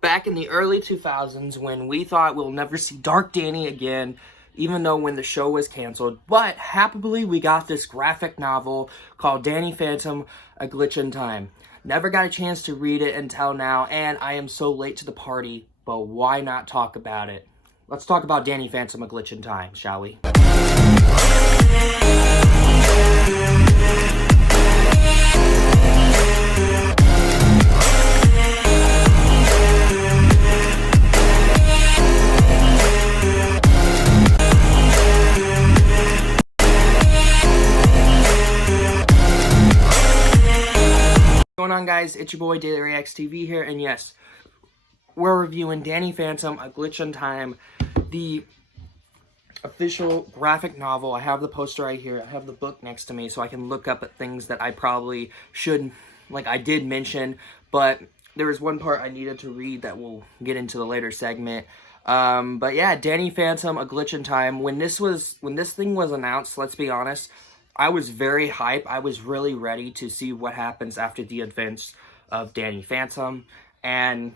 back in the early 2000s when we thought we'll never see Dark Danny again, even though when the show was canceled. But happily, we got this graphic novel called Danny Phantom, A Glitch in Time. Never got a chance to read it until now, and I am so late to the party, but why not talk about it? Let's talk about Danny Phantom, A Glitch in Time, shall we? What's going on, guys? It's your boy Daily Reacts TV here, and yes, we're reviewing Danny Phantom, A Glitch in Time, the official graphic novel. I have the poster right here. I have the book next to me so I can look up at things that I probably should, like I did mention, but there was one part I needed to read that we'll get into the later segment. But yeah, Danny Phantom, A Glitch in Time. When this thing was announced, let's be honest, I was very hyped. I was really ready to see what happens after the events of Danny Phantom. And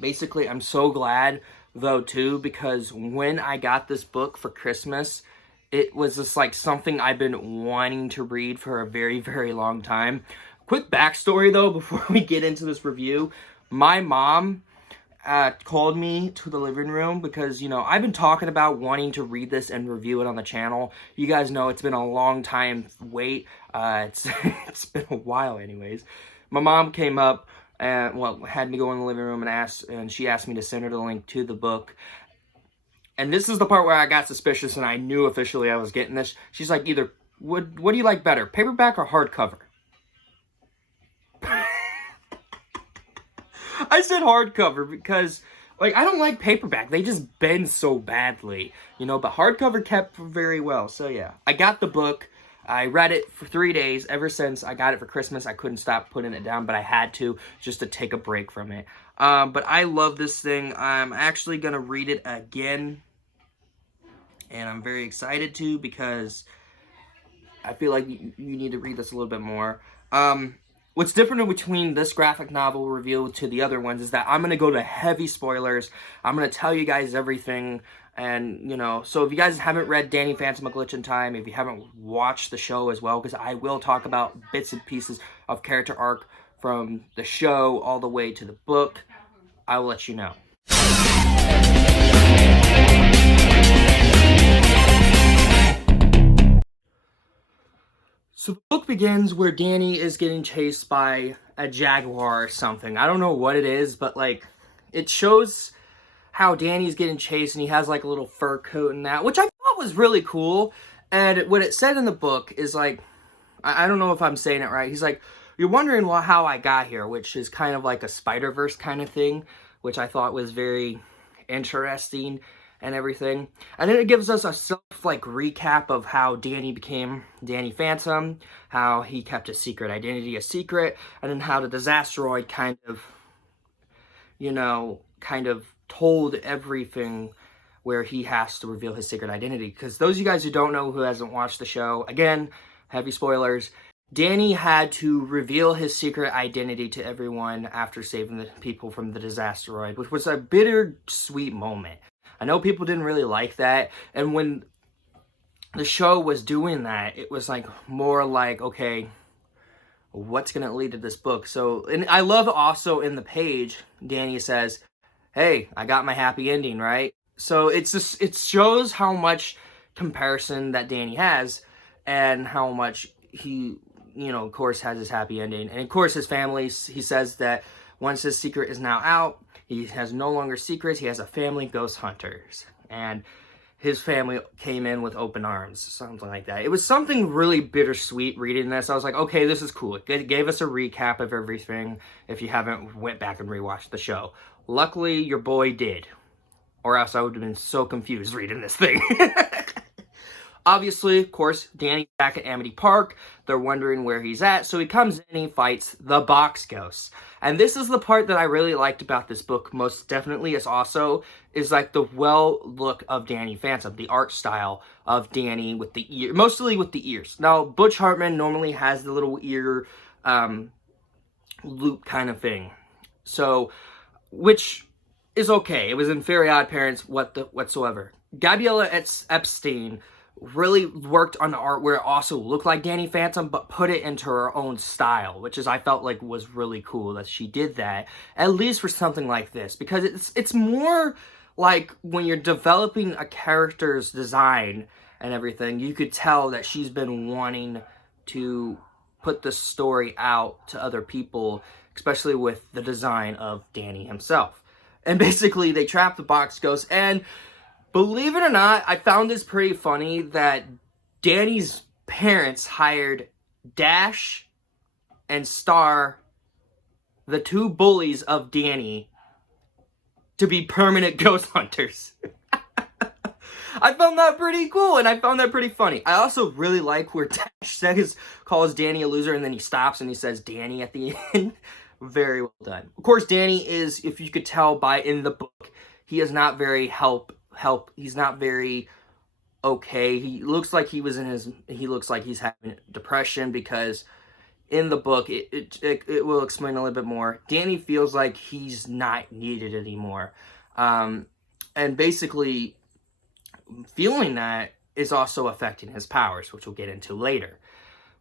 basically, I'm so glad, though, too, because when I got this book for Christmas, it was just like something I've been wanting to read for a very, very long time. Quick backstory, though, before we get into this review. My mom called me to the living room because, you know, I've been talking about wanting to read this and review it on the channel. You guys know it's been a long time wait. It's been a while anyways. My mom came up and, well, had me go in the living room and she asked me to send her the link to the book. And this is the part where I got suspicious and I knew officially I was getting this. She's like, either, what do you like better, paperback or hardcover? I said hardcover because, like, I don't like paperback. They just bend so badly, you know, but hardcover kept very well. So, yeah, I got the book. I read it for 3 days. Ever since I got it for Christmas, I couldn't stop putting it down, but I had to just to take a break from it. But I love this thing. I'm actually going to read it again, and I'm very excited to because I feel like you need to read this a little bit more. What's different between this graphic novel review to the other ones is that I'm going to go to heavy spoilers. I'm going to tell you guys everything. And, you know, so if you guys haven't read Danny Phantom, A Glitch in Time, if you haven't watched the show as well, because I will talk about bits and pieces of character arc from the show all the way to the book, I will let you know. So the book begins where Danny is getting chased by a jaguar or something. I don't know what it is, but, like, it shows how Danny's getting chased and he has, like, a little fur coat and that, which I thought was really cool. And what it said in the book is, like, I don't know if I'm saying it right. He's like, you're wondering how I got here, which is kind of like a Spider-Verse kind of thing, which I thought was very interesting and everything. And then it gives us a recap of how Danny became Danny Phantom, how he kept his secret identity a secret, and then how the Disasteroid kind of, you know, told everything where he has to reveal his secret identity. Because those of you guys who don't know, who hasn't watched the show, again, heavy spoilers, Danny had to reveal his secret identity to everyone after saving the people from the Disasteroid, which was a bittersweet moment. I know people didn't really like that, and when the show was doing that, it was like more like, okay, what's gonna lead to this book? So, and I love also in the page, Danny says, hey, I got my happy ending, right? So it's just, it shows how much comparison that Danny has and how much he, you know, of course, has his happy ending. And of course, his family, he says that once his secret is now out, he has no longer secrets. He has a family, Ghost Hunters. And his family came in with open arms, something like that. It was something really bittersweet reading this. I was like, okay, this is cool. It gave us a recap of everything if you haven't went back and rewatched the show. Luckily, your boy did. Or else I would have been so confused reading this thing. Obviously, of course, Danny's back at Amity Park. They're wondering where he's at. So he comes in and he fights the Box Ghosts. And this is the part that I really liked about this book most definitely is like the look of Danny Phantom, the art style of Danny with the ear, mostly with the ears. Now, Butch Hartman normally has the little ear loop kind of thing. So which is okay. It was in Very Odd Parents whatsoever. Gabriella Epstein really worked on the art where it also looked like Danny Phantom, but put it into her own style, which is I felt like was really cool that she did that, at least for something like this, because it's more like when you're developing a character's design and everything, you could tell that she's been wanting to put the story out to other people, especially with the design of Danny himself. And basically, they trap the box ghost, and believe it or not, I found this pretty funny that Danny's parents hired Dash and Star, the two bullies of Danny, to be permanent ghost hunters. I found that pretty cool, and I found that pretty funny. I also really like where Dash calls Danny a loser, and then he stops and he says Danny at the end. Very well done. Of course, Danny is, if you could tell by in the book, he is not very he's not very okay. He looks like he looks like he's having depression, because in the book, it will explain a little bit more. Danny feels like he's not needed anymore. And basically, feeling that is also affecting his powers, which we'll get into later.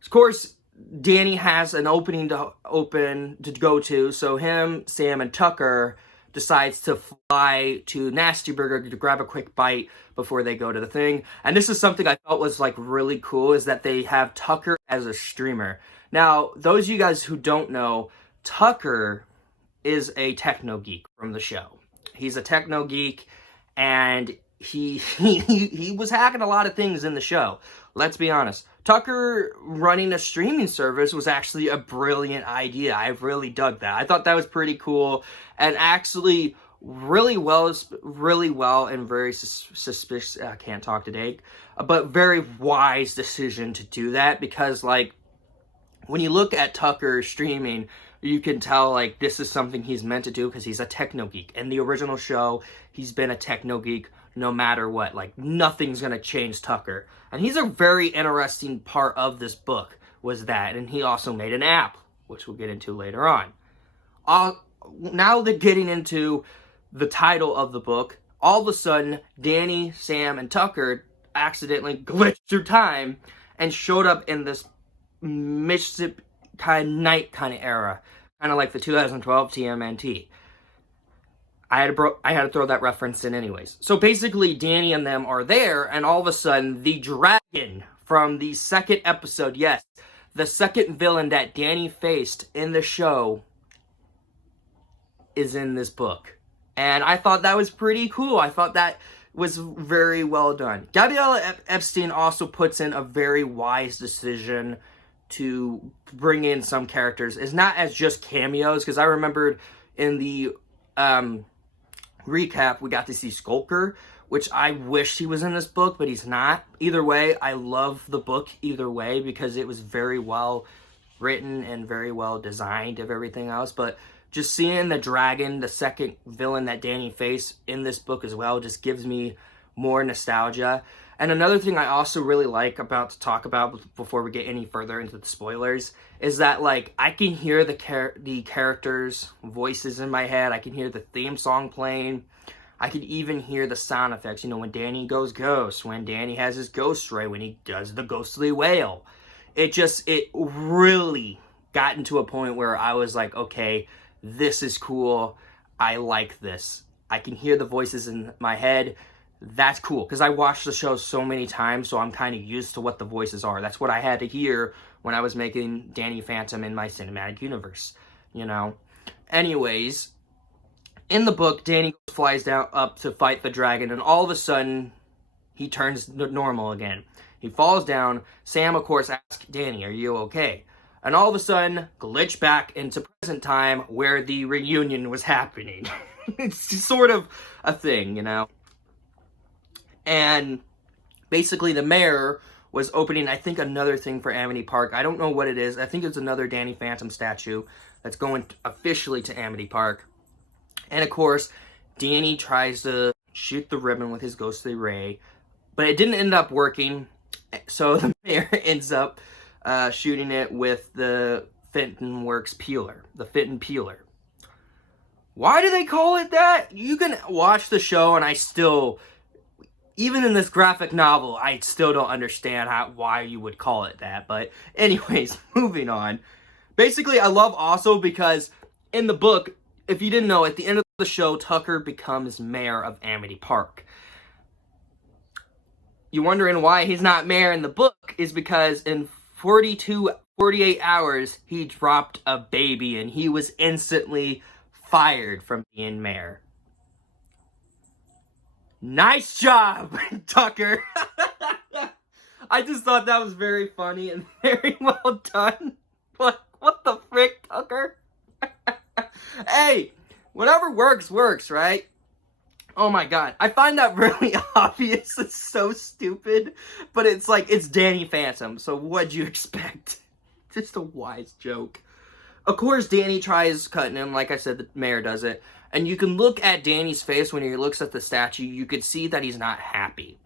Of course, Danny has an opening to go to, so him, Sam, and Tucker decides to fly to Nasty Burger to grab a quick bite before they go to the thing. And this is something I thought was like really cool, is that they have Tucker as a streamer. Now, those of you guys who don't know, Tucker is a techno geek from the show. He's a techno geek, and he was hacking a lot of things in the show. Let's be honest. Tucker running a streaming service was actually a brilliant idea. I really dug that. I thought that was pretty cool, and actually really well and very suspicious. I can't talk today, but very wise decision to do that, because like when you look at Tucker streaming, you can tell like this is something he's meant to do, because he's a techno geek. In the original show, he's been a techno geek no matter what. Like nothing's gonna change Tucker, and he's a very interesting part of this book was that. And he also made an app, which we'll get into later on. Now that getting into the title of the book, all of a sudden Danny, Sam, and Tucker accidentally glitched through time and showed up in this Mississippi kind of night kind of era, kind of like the 2012 TMNT. I had to throw that reference in anyways. So basically, Danny and them are there, and all of a sudden, the dragon from the second episode, yes, the second villain that Danny faced in the show, is in this book. And I thought that was pretty cool. I thought that was very well done. Gabriella Epstein also puts in a very wise decision to bring in some characters. It's not as just cameos, because I remembered in the recap, we got to see Skulker, which I wish he was in this book, but he's not. Either way, I love the book either way, because it was very well written and very well designed of everything else. But just seeing the dragon, the second villain that Danny faced in this book as well, just gives me more nostalgia. And another thing I also really like to talk about before we get any further into the spoilers is that like I can hear the characters' voices in my head. I can hear the theme song playing. I can even hear the sound effects. You know, when Danny goes ghost, when Danny has his ghost ray, when he does the ghostly wail. It really got into a point where I was like, okay, this is cool. I like this. I can hear the voices in my head. That's cool, because I watched the show so many times, so I'm kind of used to what the voices are. That's what I had to hear when I was making Danny Phantom in my cinematic universe, you know? Anyways, in the book, Danny flies down up to fight the dragon, and all of a sudden, he turns normal again. He falls down. Sam, of course, asks Danny, are you okay? And all of a sudden, glitch back into present time where the reunion was happening. It's sort of a thing, you know? And basically the mayor was opening, I think, another thing for Amity Park. I don't know what it is. I think it's another Danny Phantom statue that's going officially to Amity Park. And of course, Danny tries to shoot the ribbon with his ghostly ray, but it didn't end up working. So the mayor ends up shooting it with the Fenton Works peeler, the Fenton peeler. Why do they call it that? You can watch the show and I still, even in this graphic novel, I still don't understand why you would call it that. But anyways, moving on. Basically, I love also because in the book, if you didn't know, at the end of the show, Tucker becomes mayor of Amity Park. You're wondering why he's not mayor in the book is because in 48 hours, he dropped a baby and he was instantly fired from being mayor. Nice job, Tucker. I just thought that was very funny and very well done. What the frick, Tucker? Hey, whatever works, right? Oh my god. I find that really obvious. It's so stupid. But it's like, it's Danny Phantom. So what'd you expect? Just a wise joke. Of course, Danny tries cutting him. Like I said, the mayor does it. And you can look at Danny's face when he looks at the statue. You could see that he's not happy.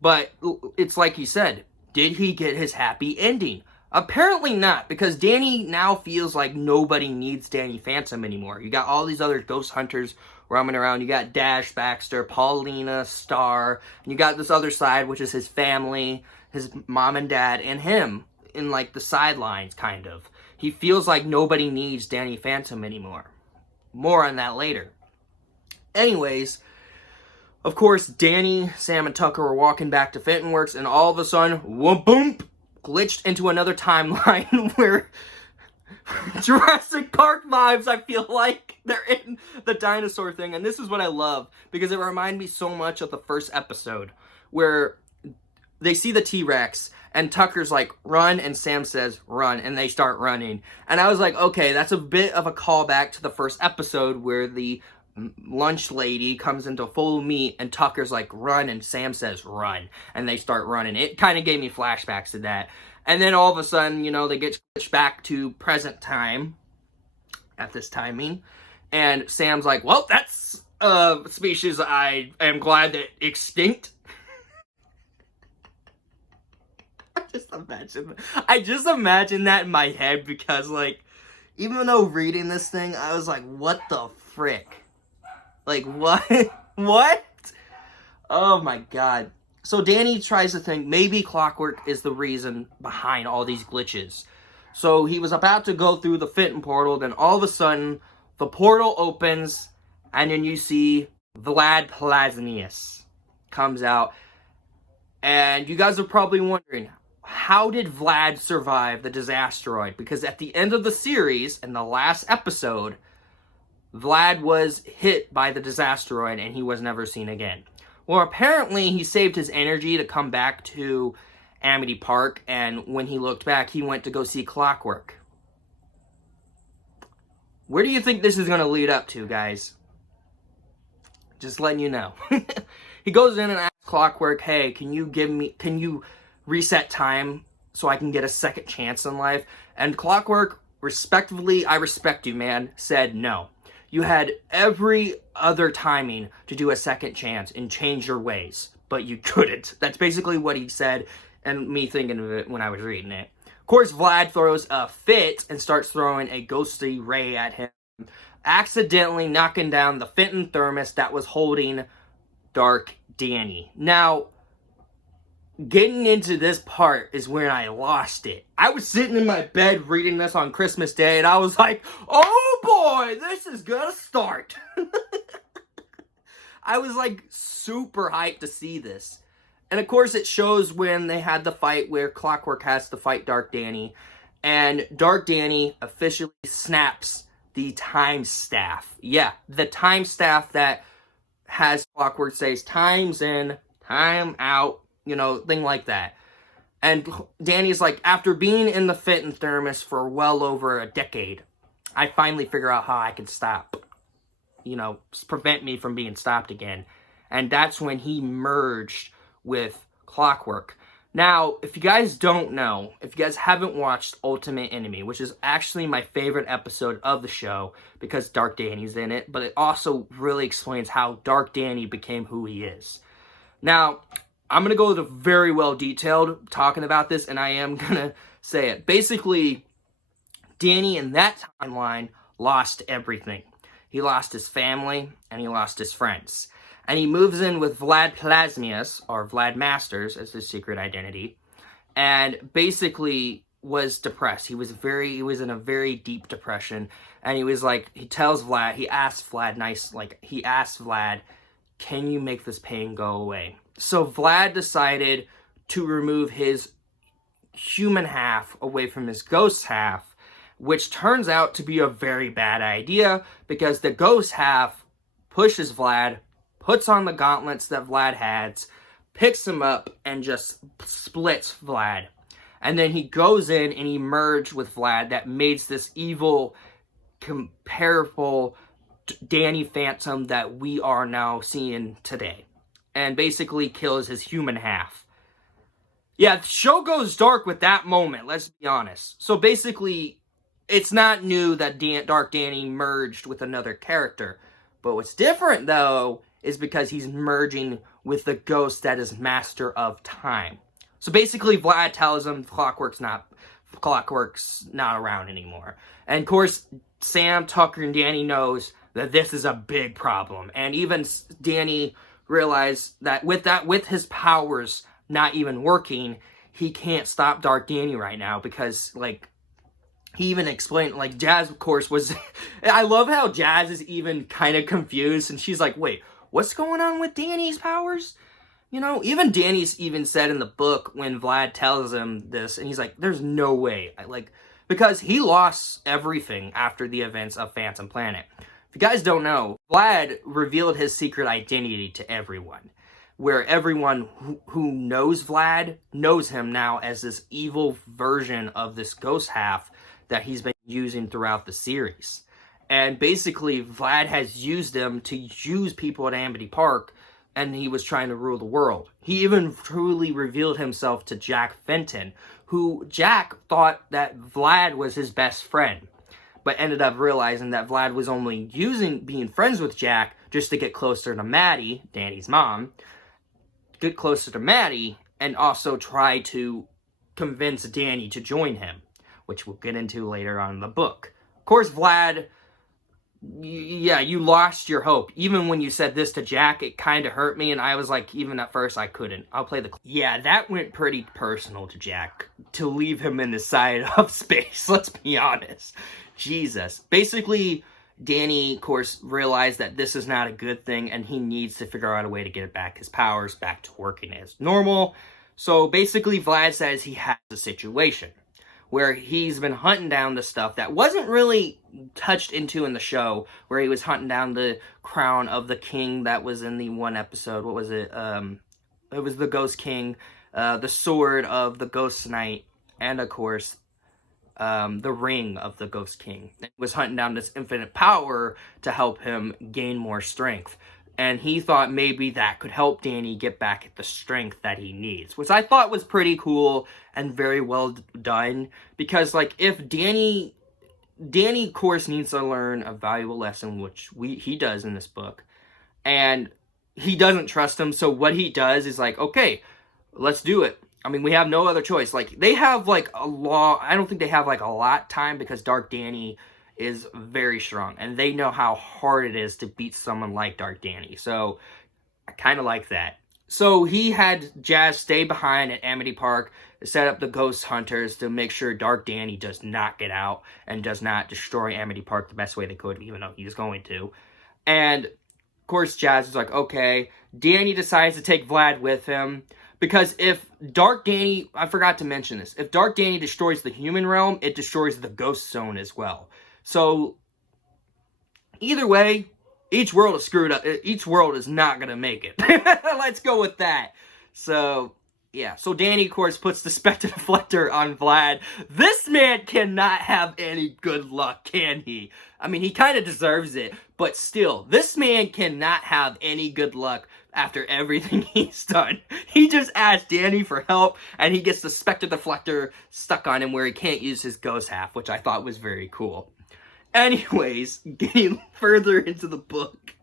But it's like he said. Did he get his happy ending? Apparently not, because Danny now feels like nobody needs Danny Phantom anymore. You got all these other ghost hunters roaming around. You got Dash Baxter, Paulina, Star, and you got this other side, which is his family, his mom and dad, and him in like the sidelines, kind of. He feels like nobody needs Danny Phantom anymore. More on that later. Anyways, of course, Danny, Sam, and Tucker were walking back to Fenton Works, and all of a sudden, whoop boom, glitched into another timeline where Jurassic Park vibes, I feel like. They're in the dinosaur thing, and this is what I love, because it reminded me so much of the first episode, where they see the T-Rex, and Tucker's like, run, and Sam says, run, and they start running. And I was like, okay, that's a bit of a callback to the first episode, where the lunch lady comes into full meat and Tucker's like, run, and Sam says, run, and they start running. It kind of gave me flashbacks to that. And then all of a sudden, you know, they get switched back to present time at this timing, and Sam's like, well, that's a species I am glad that extinct. I just imagine that in my head, because like, even though reading this thing, I was like, what the frick? Like, what? What? Oh my god. So Danny tries to think maybe Clockwork is the reason behind all these glitches. So he was about to go through the Fenton portal, then all of a sudden, the portal opens, and then you see Vlad Plazanius comes out. And you guys are probably wondering, how did Vlad survive the Disasteroid? Because at the end of the series, in the last episode, Vlad was hit by the Disasteroid and he was never seen again. Well, apparently he saved his energy to come back to Amity Park, and when he looked back, he went to go see Clockwork. Where do you think this is going to lead up to, guys? Just letting you know. He goes in and asks Clockwork, hey, can you reset time so I can get a second chance in life? And Clockwork, respectively, I respect you, man, said no. You had every other timing to do a second chance and change your ways, but you couldn't. That's basically what he said, and me thinking of it when I was reading it. Of course, Vlad throws a fit and starts throwing a ghostly ray at him, accidentally knocking down the Fenton thermos that was holding Dark Danny. Now, getting into this part is when I lost it. I was sitting in my bed reading this on Christmas Day, and I was like, oh boy, this is gonna start. I was like super hyped to see this. And of course it shows when they had the fight where Clockwork has to fight Dark Danny, and Dark Danny officially snaps the time staff. Yeah, the time staff that has Clockwork says time's in, time out, you know, thing like that. And Danny's like, after being in the Fenton thermos for well over a decade, I finally figure out how I can stop, you know, prevent me from being stopped again. And that's when he merged with Clockwork. Now, if you guys don't know, if you guys haven't watched Ultimate Enemy, which is actually my favorite episode of the show because Dark Danny's in it, but it also really explains how Dark Danny became who he is. Now, I'm going to go to very well detailed talking about this, and I am going to say it. Basically, Danny in that timeline lost everything. he lost his family, and he lost his friends. And he moves in with Vlad Plasmius, or Vlad Masters, as his secret identity, and basically was depressed. He was in a very deep depression, and he was like, he asks Vlad, can you make this pain go away? So Vlad decided to remove his human half away from his ghost half, which turns out to be a very bad idea, because the ghost half pushes Vlad, puts on the gauntlets that Vlad has, picks him up, and just splits Vlad. And then he goes in and he merged with Vlad that makes this evil, comparable Danny Phantom that we are now seeing today. And basically kills his human half. Yeah, the show goes dark with that moment, let's be honest. So basically, it's not new that Dark Danny merged with another character. But what's different, though, is because he's merging with the ghost that is Master of Time. So basically, Vlad tells him Clockwork's not around anymore. And of course, Sam, Tucker, and Danny knows that this is a big problem. And even Danny realized that with his powers not even working, he can't stop Dark Danny right now, because, like, he even explained, like, Jazz, of course, was... I love how Jazz is even kind of confused, and she's like, wait, what's going on with Danny's powers? You know, even Danny's even said in the book when Vlad tells him this, and he's like, there's no way. Because he lost everything after the events of Phantom Planet. If you guys don't know, Vlad revealed his secret identity to everyone, where everyone who knows Vlad knows him now as this evil version of this ghost half that he's been using throughout the series. And basically, Vlad has used him to use people at Amity Park, and he was trying to rule the world. He even truly revealed himself to Jack Fenton, who Jack thought that Vlad was his best friend, but ended up realizing that Vlad was only being friends with Jack just to get closer to Maddie, Danny's mom, get closer to Maddie, and also try to convince Danny to join him, which we'll get into later on in the book. Of course, Vlad, yeah, you lost your hope. Even when you said this to Jack, it kind of hurt me, and I was like, even at first, I couldn't. I'll play the... Yeah, that went pretty personal to Jack, to leave him in the side of space, let's be honest. Jesus. Basically, Danny, of course, realized that this is not a good thing, and he needs to figure out a way to get back his powers back to working as normal. So basically, Vlad says he has a situation where he's been hunting down the stuff that wasn't really touched into in the show, where he was hunting down the crown of the king that was in the one episode. What was it? It was the Ghost King, the sword of the Ghost Knight, and of course, the ring of the Ghost King. He was hunting down this infinite power to help him gain more strength. And he thought maybe that could help Danny get back the strength that he needs, which I thought was pretty cool and very well done. Because, like, if Danny, of course, needs to learn a valuable lesson, which he does in this book, and he doesn't trust him. So what he does is like, okay, let's do it. I mean, we have no other choice. Like, they have, like, I don't think they have, like, a lot of time, because Dark Danny is very strong, and they know how hard it is to beat someone like Dark Danny. So, I kind of like that. So, he had Jazz stay behind at Amity Park to set up the Ghost Hunters to make sure Dark Danny does not get out and does not destroy Amity Park the best way they could, even though he's going to. And, of course, Jazz is like, okay. Danny decides to take Vlad with him, because if Dark Danny, I forgot to mention this, if Dark Danny destroys the human realm, it destroys the Ghost Zone as well. So, either way, each world is screwed up. Each world is not going to make it. Let's go with that. So, yeah. So, Danny, of course, puts the Spectre Deflector on Vlad. This man cannot have any good luck, can he? I mean, he kind of deserves it. But still, this man cannot have any good luck after everything he's done. He just asked Danny for help, and he gets the Spectre Deflector stuck on him where he can't use his ghost half, which I thought was very cool. Anyways, getting further into the book,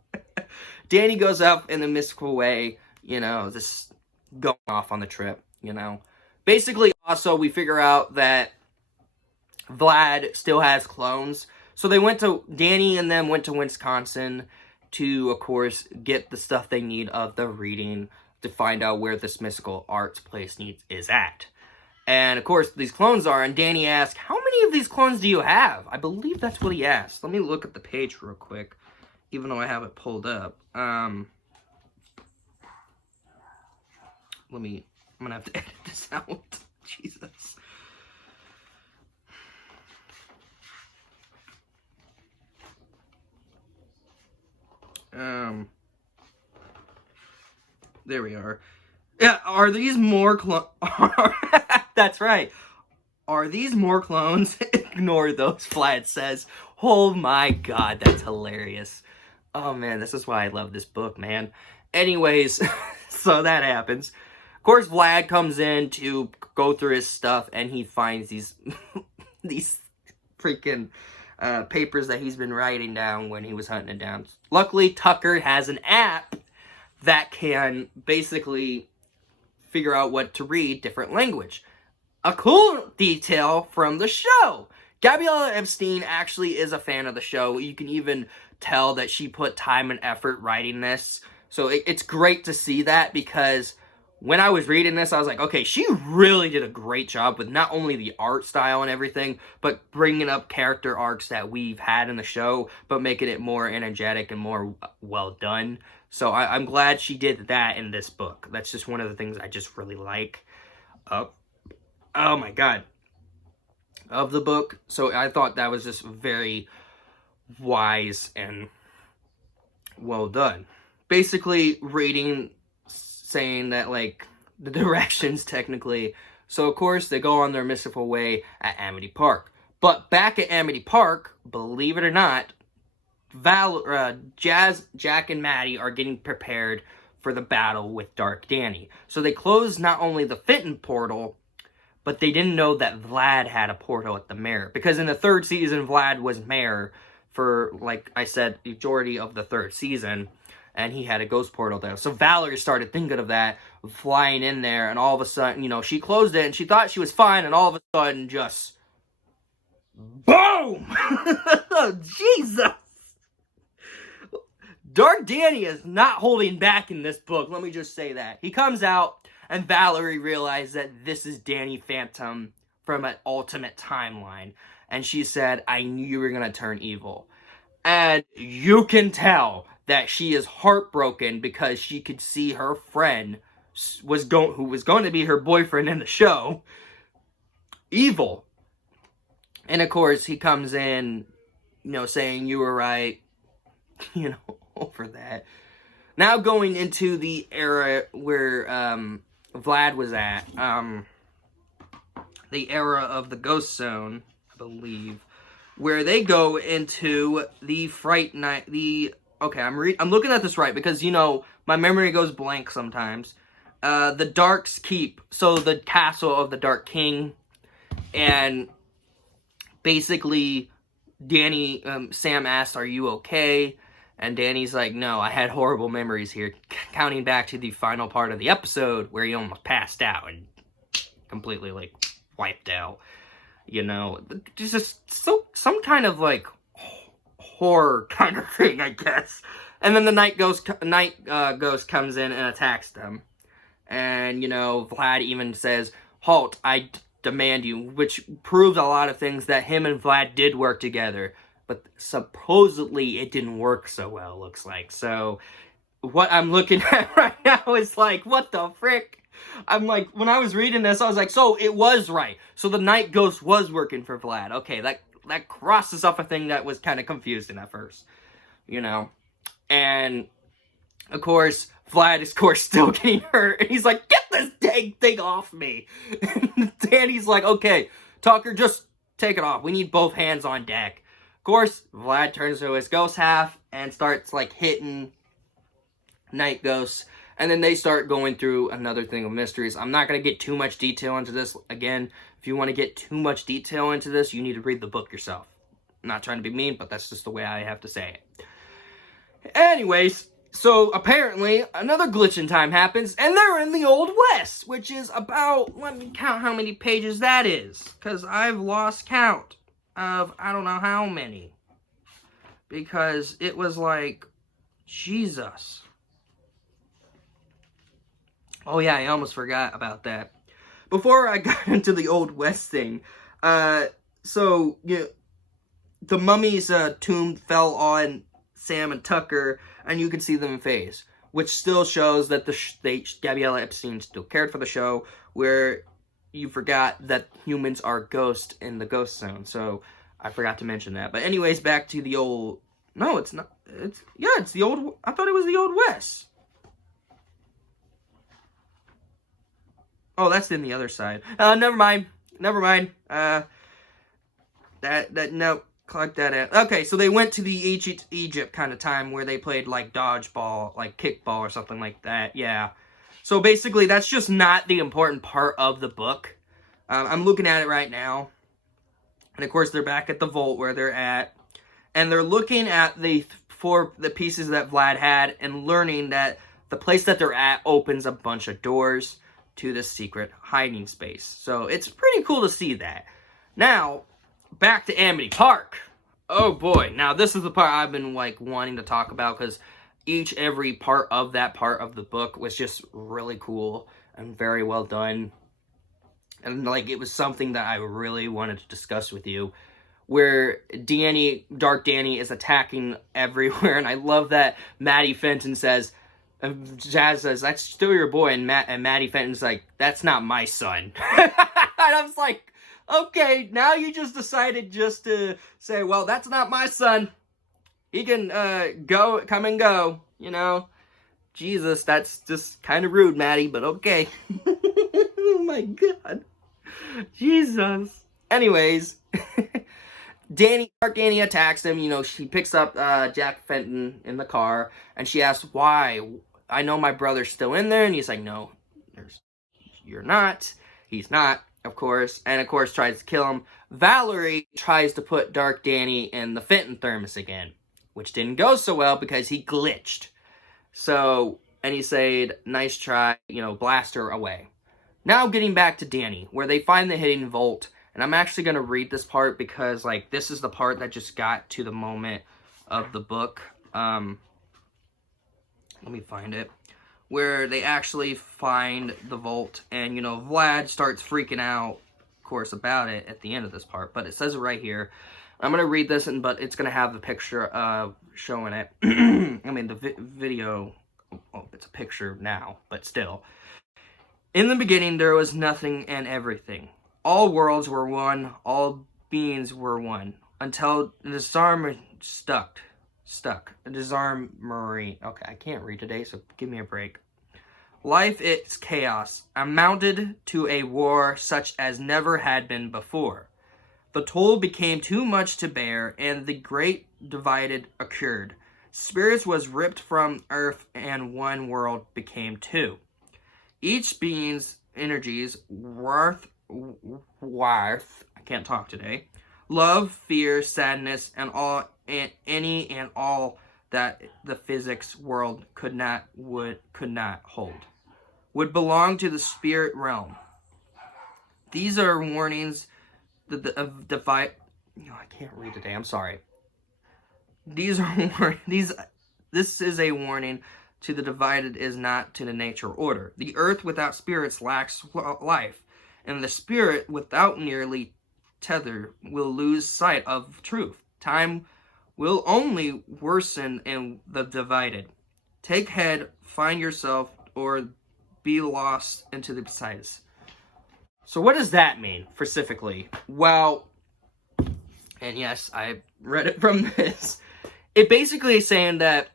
Danny goes up in a mystical way, you know, just going off on the trip, you know. Basically, also, we figure out that Vlad still has clones, So Danny and them went to Wisconsin to, of course, get the stuff they need of the reading to find out where this mystical arts place is at. And, of course, these clones are, and Danny asked, how many of these clones do you have? I believe that's what he asked. Let me look at the page real quick, even though I have it pulled up. I'm going to have to edit this out. Jesus. There we are. Yeah, are these more clones? That's right. Are these more clones? Ignore those, Vlad says. Oh my god, that's hilarious. Oh man, this is why I love this book, man. Anyways, so that happens. Of course, Vlad comes in to go through his stuff, and he finds these these freaking papers that he's been writing down when he was hunting it down. Luckily, Tucker has an app that can basically figure out what to read different language. A cool detail from the show. Gabriella Epstein actually is a fan of the show. You can even tell that she put time and effort writing this. So it's great to see that, because when I was reading this, I was like, okay, she really did a great job with not only the art style and everything, but bringing up character arcs that we've had in the show, but making it more energetic and more well done. So I'm glad she did that in this book. That's just one of the things I just really like. Oh my god. Of the book. So I thought that was just very wise and well done. Basically reading, saying that, like, the directions technically. So of course they go on their mystical way at Amity Park. But back at Amity Park, believe it or not, Jazz, Jack, and Maddie are getting prepared for the battle with Dark Danny. So they closed not only the Fenton portal, but they didn't know that Vlad had a portal at the Mare. Because in the 3rd season, Vlad was Mayor for, like I said, the majority of the 3rd season. And he had a ghost portal there. So Valerie started thinking of that, flying in there. And all of a sudden, you know, she closed it and she thought she was fine. And all of a sudden, just boom! Jesus! Dark Danny is not holding back in this book. Let me just say that. He comes out, and Valerie realized that this is Danny Phantom from an alternate timeline. And she said, I knew you were going to turn evil. And you can tell that she is heartbroken because she could see her friend, who was going to be her boyfriend in the show, evil. And of course, he comes in, you know, saying, you were right, you know, over that. Now going into the era where Vlad was at, the era of the Ghost Zone, I believe, where they go into the Fright Night, okay, I'm looking at this right, because, you know, my memory goes blank sometimes. The Dark's Keep, so the castle of the Dark King, and basically, Danny, Sam asked, are you okay? And Danny's like, no, I had horrible memories here, counting back to the final part of the episode where he almost passed out and completely, like, wiped out. You know, just some kind of, like, horror kind of thing, I guess. And then the Night Ghost comes in and attacks them. And, you know, Vlad even says, halt, I demand you, which proved a lot of things, that him and Vlad did work together. But supposedly it didn't work so well, looks like. So what I'm looking at right now is like, what the frick? I'm like, when I was reading this, I was like, so it was right. So the Night Ghost was working for Vlad. Okay, that crosses off a thing that was kind of confusing at first, you know. And of course, Vlad is, of course, still getting hurt. And he's like, get this dang thing off me. And Danny's like, okay, Tucker, just take it off. We need both hands on deck. Of course, Vlad turns to his ghost half and starts, like, hitting Night Ghosts. And then they start going through another thing of mysteries. I'm not going to get too much detail into this. Again, if you want to get too much detail into this, you need to read the book yourself. I'm not trying to be mean, but that's just the way I have to say it. Anyways, so apparently another glitch in time happens, and they're in the Old West, which is about, let me count how many pages that is, because I've lost count of I don't know how many. because it was like, Jesus. Oh yeah, I almost forgot about that. Before I got into the Old West thing, so you know, the mummy's tomb fell on Sam and Tucker, and you can see them in phase, which still shows that Gabriella Epstein still cared for the show, where you forgot that humans are ghosts in the ghost zone. So I forgot to mention that. But anyways, back to the old... No, it's not. It's the old... I thought it was the Old West. Oh, that's in the other side. Never mind. No, collect that out. Okay, so they went to the Egypt kind of time where they played like dodgeball, like kickball or something like that. Yeah. So basically, that's just not the important part of the book. I'm looking at it right now. And of course, they're back at the vault where they're at. And they're looking at the pieces that Vlad had and learning that the place that they're at opens a bunch of doors to this secret hiding space. So it's pretty cool to see that. Now, back to Amity Park. Oh boy. Now, this is the part I've been like wanting to talk about because every part of the book was just really cool and very well done. And like it was something that I really wanted to discuss with you. Where Dark Danny is attacking everywhere. And I love that Maddie Fenton says, Jazz says, that's still your boy, and Maddie Fenton's like, that's not my son. And I was like, okay, now you just decided just to say, well, that's not my son. He can come and go, you know. Jesus, that's just kind of rude, Maddie, but okay. Oh my God. Jesus. Anyways, Dark Danny attacks him. You know, she picks up Jack Fenton in the car, and she asks, why? I know my brother's still in there, and he's like, no, you're not. He's not, of course, and of course tries to kill him. Valerie tries to put Dark Danny in the Fenton thermos again, which didn't go so well because he glitched. So, and he said, nice try, you know, blast her away. Now getting back to Danny, where they find the hidden vault, and I'm actually going to read this part because, like, this is the part that just got to the moment of the book. Let me find it. Where they actually find the vault, and, you know, Vlad starts freaking out, of course, about it at the end of this part. But it says it right here. I'm going to read this, but it's going to have the picture showing it. I mean, the video, oh, it's a picture now, but still. In the beginning, there was nothing and everything. All worlds were one, all beings were one, until the disarmament stuck. Disarmory. Okay, I can't read today, so give me a break. Life is chaos, amounted to a war such as never had been before. The toll became too much to bear, and the great divided occurred. Spirits was ripped from earth, and one world became two. Each being's energies worth I can't talk today. Love, fear, sadness, and any and all that the physics world could not hold would belong to the spirit realm. These are warnings of divide. I can't read today. I'm sorry. This is a warning to the divided is not to the nature order. The earth without spirits lacks life, and the spirit without nearly tether will lose sight of truth. Time will only worsen in the divided. Take head, find yourself, or be lost into the besides. So what does that mean, specifically? Well, and yes, I read it from this. It basically is saying that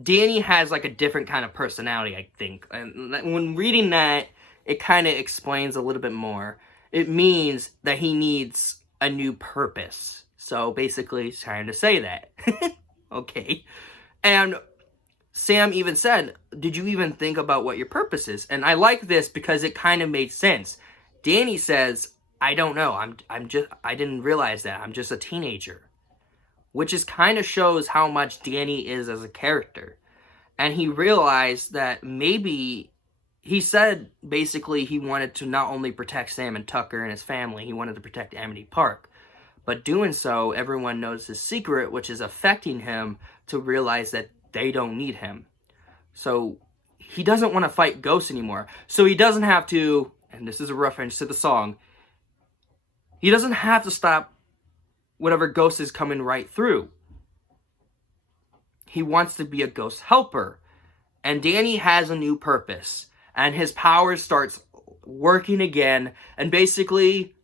Danny has like a different kind of personality, I think. And when reading that, it kind of explains a little bit more. It means that he needs a new purpose. So basically, he's trying to say that. Okay. And Sam even said, did you even think about what your purpose is? And I like this because it kind of made sense. Danny says, I don't know. I didn't realize that. I'm just a teenager. Which is kind of shows how much Danny is as a character. And he realized that maybe, he said basically he wanted to not only protect Sam and Tucker and his family, he wanted to protect Amity Park. But doing so, everyone knows his secret, which is affecting him to realize that they don't need him. So he doesn't want to fight ghosts anymore. So he doesn't have to, and this is a reference to the song, he doesn't have to stop whatever ghost is coming right through. He wants to be a ghost helper. And Danny has a new purpose. And his power starts working again. And basically,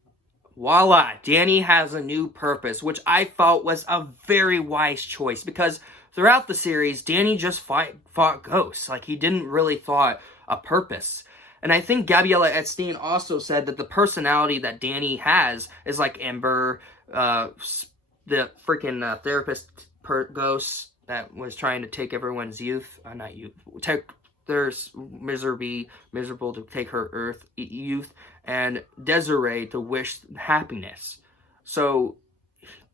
voila, Danny has a new purpose, which I felt was a very wise choice. Because throughout the series, Danny just fought ghosts. Like, he didn't really thought a purpose. And I think Gabriella Epstein also said that the personality that Danny has is like Ember, the freaking therapist ghost that was trying to take everyone's youth, not youth, take their miserable to take her youth, and Desiree to wish happiness. So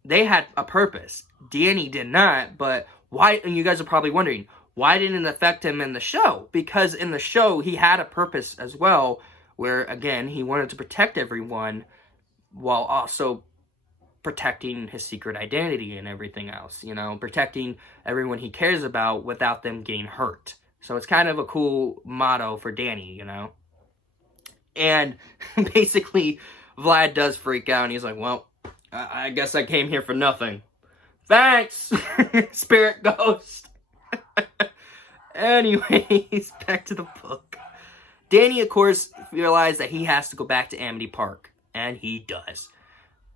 they had a purpose. Danny did not, but why? And you guys are probably wondering, why didn't it affect him in the show? Because in the show, he had a purpose as well, where, again, he wanted to protect everyone while also protecting his secret identity and everything else, you know, protecting everyone he cares about without them getting hurt. So it's kind of a cool motto for Danny, you know. And basically, Vlad does freak out, and he's like, well, I guess I came here for nothing. Thanks, spirit ghost. Anyways, back to the book. Danny, of course, realized that he has to go back to Amity Park, and he does.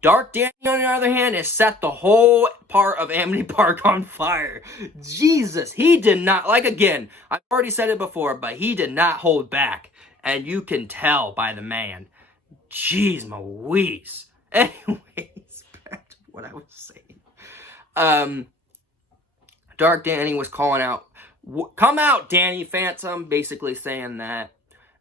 Dark Danny, on the other hand, has set the whole part of Amity Park on fire. Jesus, he did not, like, again, I've already said it before, but he did not hold back. And you can tell by the man. Jeez Louise. Anyways, back to what I was saying. Dark Danny was calling out, come out, Danny Phantom, basically saying that.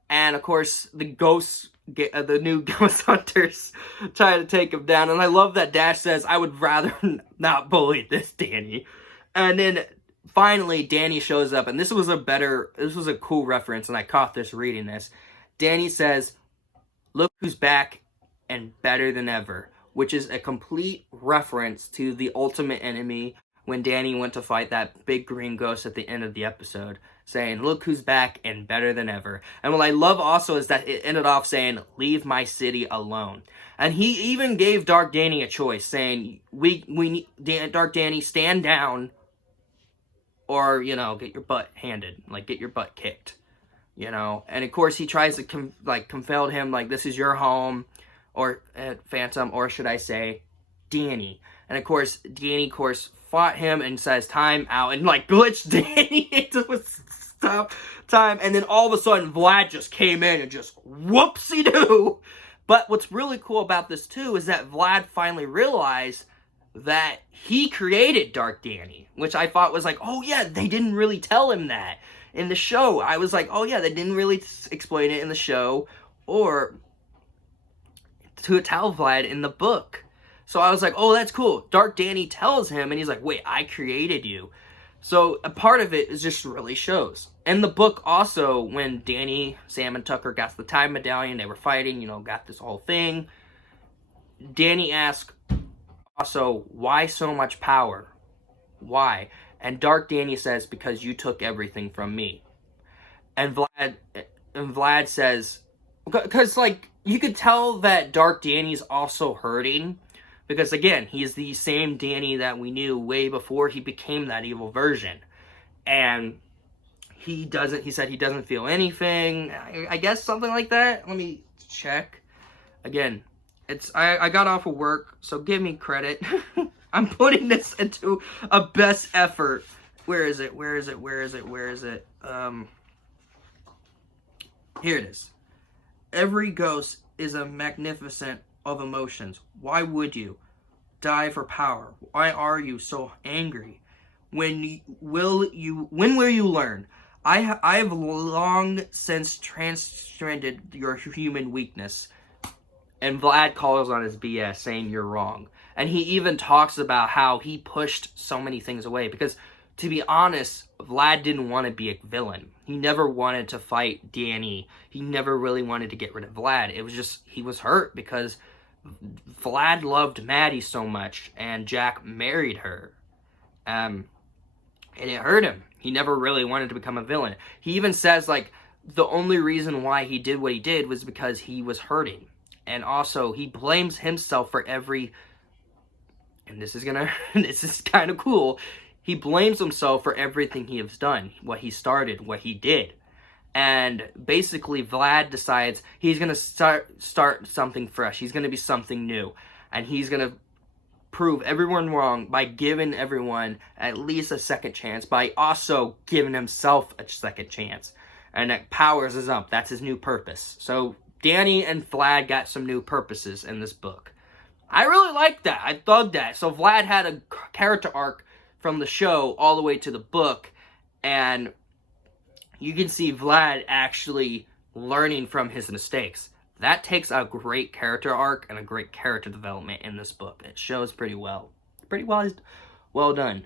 And, of course, the ghosts, the new ghost hunters try to take him down. And I love that Dash says, I would rather not bully this Danny. And then finally Danny shows up, and this was a cool reference, and I caught this reading this. Danny says, look who's back and better than ever, which is a complete reference to the ultimate enemy when Danny went to fight that big green ghost at the end of the episode, saying, look who's back and better than ever. And what I love also is that it ended off saying, leave my city alone. And he even gave Dark Danny a choice, saying, we need, Dark Danny, stand down, or, you know, get your butt handed, like, get your butt kicked, you know. And, of course, he tries to, compel him, like, this is your home, or, Phantom, or should I say, Danny. And, of course, Danny, fought him and says, time out, and, like, glitched Danny into stop time. And then all of a sudden, Vlad just came in and just whoopsie-doo. But what's really cool about this, too, is that Vlad finally realized that he created Dark Danny, which I thought was like, oh, yeah, they didn't really tell him that in the show. I was like, oh, yeah, they didn't really explain it in the show or to tell Vlad in the book. So I was like, oh, that's cool. Dark Danny tells him, and he's like, wait, I created you. So a part of it is just really shows. In the book also, when Danny, Sam, and Tucker got the time medallion, they were fighting, you know, got this whole thing. Danny asked also, why so much power? Why? And Dark Danny says, because you took everything from me. And Vlad says, because, like, you could tell that Dark Danny's also hurting. Because, again, he is the same Danny that we knew way before he became that evil version. And he said he doesn't feel anything. I guess something like that. Let me check. Again, I got off of work, so give me credit. I'm putting this into a best effort. Where is it? Here it is. Every ghost is a magnificent of emotions. Why would you die for power? Why are you so angry? When will you learn? I have long since transcended your human weakness. And Vlad calls on his BS, saying you're wrong. And he even talks about how he pushed so many things away. Because, to be honest, Vlad didn't want to be a villain. He never wanted to fight Danny. He never really wanted to get rid of Vlad. It was just, he was hurt because Vlad loved Maddie so much, and Jack married her. And it hurt him. He never really wanted to become a villain. He even says, like, the only reason why he did what he did was because he was hurting. And also, he blames himself for every... And this is this is kind of cool. He blames himself for everything he has done. What he started, what he did. And basically, Vlad decides he's going to start something fresh. He's going to be something new. And he's going to prove everyone wrong by giving everyone at least a second chance, by also giving himself a second chance. And that powers is up. That's his new purpose. So Danny and Vlad got some new purposes in this book. I really liked that. I dug that. So Vlad had a character arc from the show all the way to the book, and you can see Vlad actually learning from his mistakes. That takes a great character arc and a great character development in this book. It shows pretty well. Pretty well done.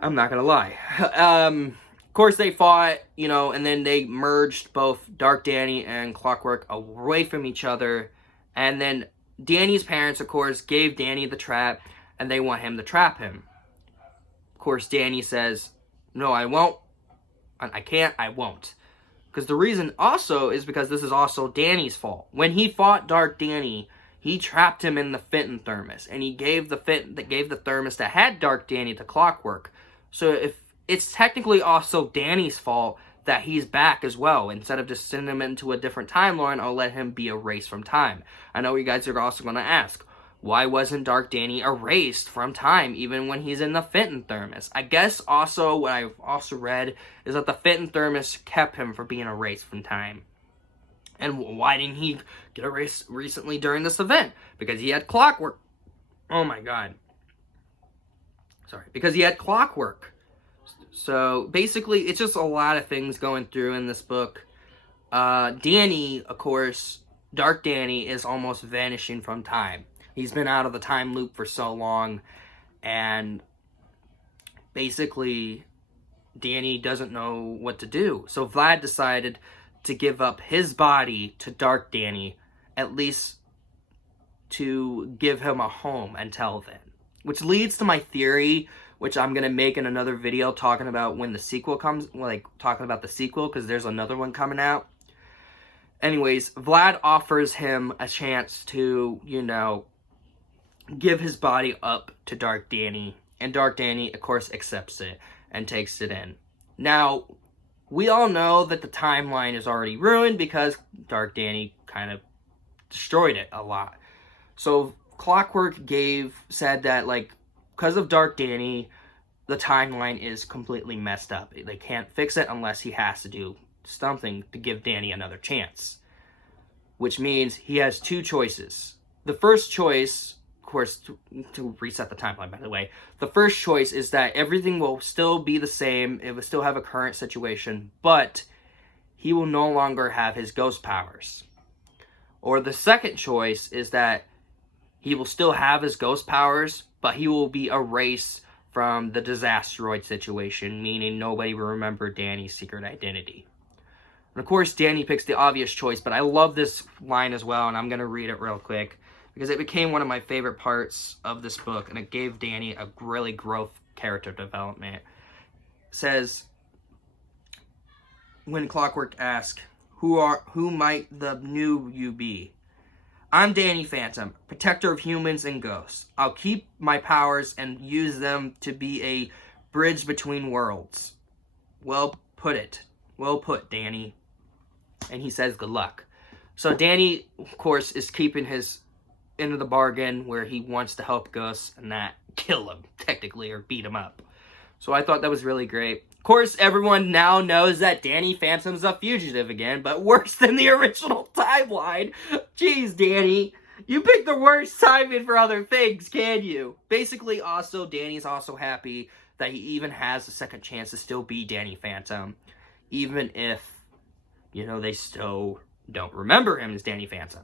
I'm not gonna lie. Of course, they fought, you know, and then they merged both Dark Danny and Clockwork away from each other. And then Danny's parents, of course, gave Danny the trap, and they want him to trap him. Of course, Danny says, no, I won't. I can't, I won't. Because the reason also is because this is also Danny's fault. When he fought Dark Danny, he trapped him in the Fenton thermos, and he gave the thermos that had Dark Danny to Clockwork. So if it's technically also Danny's fault that he's back as well. Instead of just sending him into a different timeline, I'll let him be erased from time. I know you guys are also going to ask, why wasn't Dark Danny erased from time even when he's in the Fenton thermos? I guess also what I've also read is that the Fenton thermos kept him from being erased from time. And why didn't he get erased recently during this event? Because he had Clockwork. Oh my god. Sorry. Because he had Clockwork. So basically, it's just a lot of things going through in this book. Danny, of course, Dark Danny is almost vanishing from time. He's been out of the time loop for so long, and basically, Danny doesn't know what to do. So Vlad decided to give up his body to Dark Danny, at least to give him a home until then. Which leads to my theory, which I'm going to make in another video talking about when the sequel comes, like talking about the sequel, because there's another one coming out. Anyways, Vlad offers him a chance to, you know, give his body up to Dark Danny, and Dark Danny, of course, accepts it and takes it in. Now, we all know that the timeline is already ruined because Dark Danny kind of destroyed it a lot. So Clockwork said that, like, because of Dark Danny, the timeline is completely messed up. They can't fix it unless he has to do something to give Danny another chance. Which means he has two choices. The first choice, of course, to reset the timeline, by the way, the first choice is that everything will still be the same. It will still have a current situation, but he will no longer have his ghost powers. Or the second choice is that he will still have his ghost powers, but he will be erased from the Disasteroid situation, meaning nobody will remember Danny's secret identity. And of course, Danny picks the obvious choice, but I love this line as well, and I'm going to read it real quick, because it became one of my favorite parts of this book, and it gave Danny a really growth character development. It says, when Clockwork asks, who might the new you be? I'm Danny Phantom, protector of humans and ghosts. I'll keep my powers and use them to be a bridge between worlds. Well put, Danny. And he says good luck. So Danny, of course, is keeping his end of the bargain where he wants to help ghosts and not kill him, technically, or beat him up. So I thought that was really great. Of course, everyone now knows that Danny Phantom's a fugitive again, but worse than the original timeline. Jeez, Danny. You picked the worst timing for other things, can you? Basically, also, Danny's also happy that he even has a second chance to still be Danny Phantom. Even if, you know, they still don't remember him as Danny Phantom.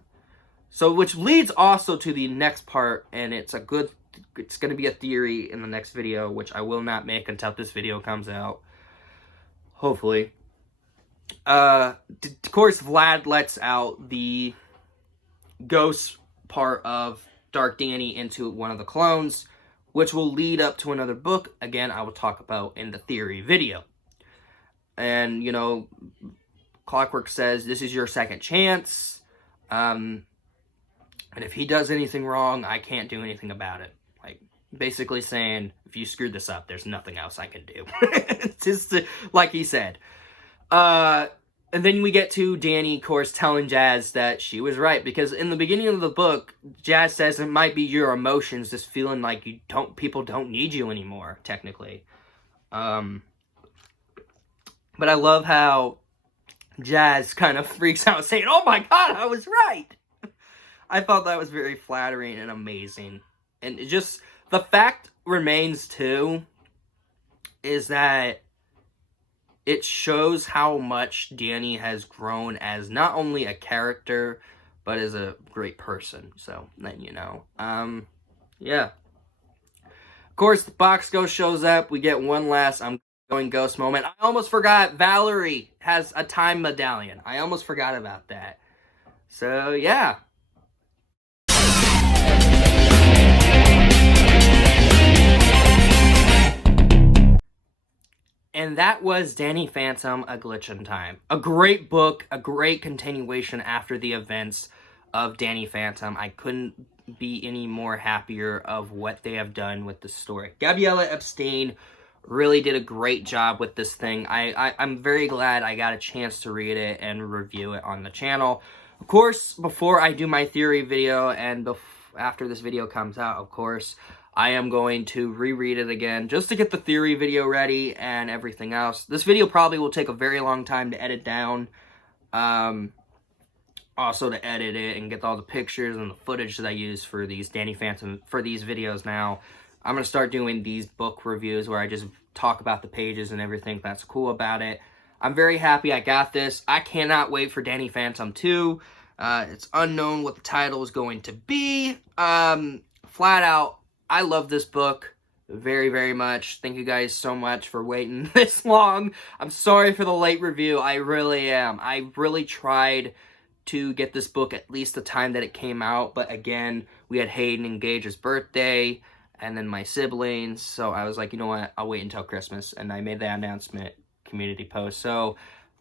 So, which leads also to the next part, and it's going to be a theory in the next video, which I will not make until this video comes out. Hopefully. Of course, Vlad lets out the ghost part of Dark Danny into one of the clones, which will lead up to another book. Again, I will talk about in the theory video. And, you know, Clockwork says, this is your second chance. And if he does anything wrong, I can't do anything about it. Like, basically saying, if you screwed this up, there's nothing else I can do. It's just, like he said. And then we get to Danny, of course, telling Jazz that she was right. Because in the beginning of the book, Jazz says it might be your emotions just feeling like people don't need you anymore, technically. But I love how Jazz kind of freaks out saying, oh my god, I was right! I thought that was very flattering and amazing. And it just, the fact remains, too, is that it shows how much Danny has grown as not only a character, but as a great person. So, then you know. Yeah. Of course, the Box Ghost shows up. We get one last I'm going ghost moment. I almost forgot Valerie has a time medallion. I almost forgot about that. So, yeah. And that was Danny Phantom, A Glitch in Time. A great book, a great continuation after the events of Danny Phantom. I couldn't be any more happier of what they have done with the story. Gabriella Epstein really did a great job with this thing. I'm very glad I got a chance to read it and review it on the channel. Of course, before I do my theory video and after this video comes out, of course, I am going to reread it again just to get the theory video ready and everything else. This video probably will take a very long time to edit down. Also to edit it and get all the pictures and the footage that I use for these Danny Phantom, for these videos now. I'm going to start doing these book reviews where I just talk about the pages and everything that's cool about it. I'm very happy I got this. I cannot wait for Danny Phantom 2. It's unknown what the title is going to be. Flat out, I love this book very, very much. Thank you guys so much for waiting this long. I'm sorry for the late review. I really am. I really tried to get this book at least the time that it came out. But again, we had Hayden and Gage's birthday and then my siblings. So I was like, you know what? I'll wait until Christmas. And I made that announcement community post. So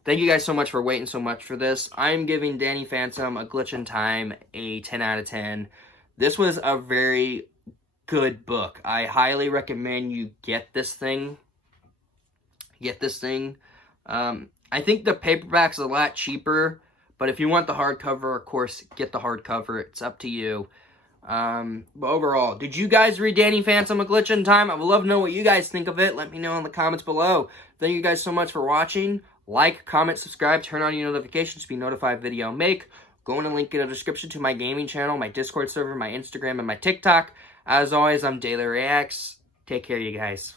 thank you guys so much for waiting so much for this. I'm giving Danny Phantom, A Glitch in Time, a 10 out of 10. This was a very good book. I highly recommend you get this thing. I think the paperback's a lot cheaper, but if you want the hardcover, of course, get the hardcover. It's up to you. But overall, did you guys read Danny Phantom, A Glitch in Time? I would love to know what you guys think of it. Let me know in the comments below. Thank you guys so much for watching. Like, comment, subscribe, turn on your notifications to be notified video I make. Go in the link in the description to my gaming channel, my Discord server, my Instagram, and my TikTok. As always, I'm Daily Reacts. Take care, you guys.